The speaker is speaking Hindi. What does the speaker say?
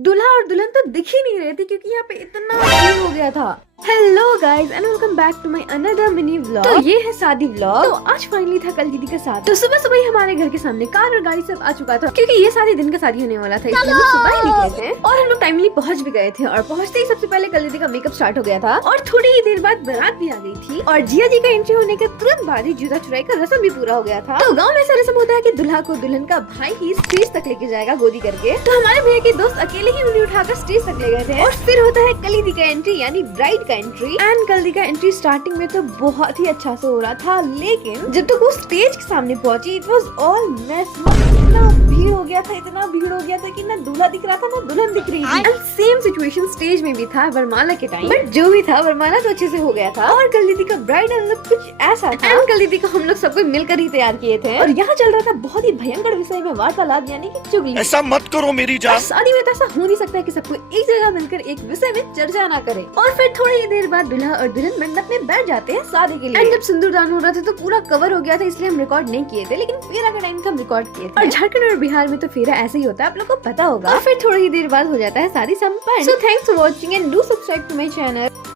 दूल्हा और दुल्हन तो दिख ही नहीं रहे थे क्योंकि यहाँ पे इतना भीड़ हो गया था। Hello guys and welcome back to my another mini vlog. तो ये है शादी व्लॉग। तो आज फाइनली था कल दीदी का शादी। तो सुबह सुबह ही हमारे घर के सामने कार और गाड़ी सब आ चुका था क्योंकि ये शादी दिन का शादी होने वाला था, इसलिए हम लोग सुबह ही निकले थे और हम लोग टाइमली पहुंच भी गए थे। और पहुंचते ही सबसे पहले कल दीदी का मेकअप स्टार्ट हो गया था और थोड़ी ही देर बाद बारात भी आ गई थी और जिया जी का एंट्री होने के तुरंत बाद ही जूता चुराई का रस्म भी पूरा हो गया था। तो गाँव में ऐसा रस्म होता है की दुल्हा को दुल्हन का भाई ही स्टेज तक लेके जाएगा गोदी करके। तो हमारे भैया के दोस्त अकेले ही उन्हें उठाकर स्टेज तक ले गए थे और फिर होता है कल दीदी का एंट्री यानी ब्राइड का एंट्री। एंड कल दीदी का एंट्री स्टार्टिंग में तो बहुत ही अच्छा से हो रहा था, लेकिन जब तक वो स्टेज के सामने पहुंची इट वाज ऑल मेस। इतना भीड़ हो गया था कि ना दूल्हा दिख रहा था ना दुल्हन दिख रही थी। एंड सेम सिचुएशन स्टेज में भी था वरमाला के टाइम, बट जो भी था वरमाला तो अच्छे से हो गया था। और कल दीदी का ब्राइडल लुक कुछ ऐसा था। एंड कल दीदी को हम लोग सबको मिलकर ही तैयार किए थे और यहाँ चल रहा था बहुत ही भयंकर विषय में वार्तालाप यानी कि चुगली। ऐसा मत करो मेरी जान। शादी में तो ऐसा हो नहीं सकता है कि सबको एक जगह मिलकर एक विषय में चर्चा ना करे। और फिर थोड़ी देर बाद दूल्हा और दुल्हन मंडप में बैठ जाते हैं शादी के लिए। एंड जब सिंदूरदान हो रहा था तो पूरा कवर हो गया था, इसलिए हम रिकॉर्ड नहीं किए थे, लेकिन फेरा का टाइम हम रिकॉर्ड किए थे। और झारखंड और बिहार में तो फेरा ऐसे ही होता है, आप लोग को पता होगा। और फिर थोड़ी ही देर बाद हो जाता है शादी संपन्न। So thanks for watching and do subscribe to my channel.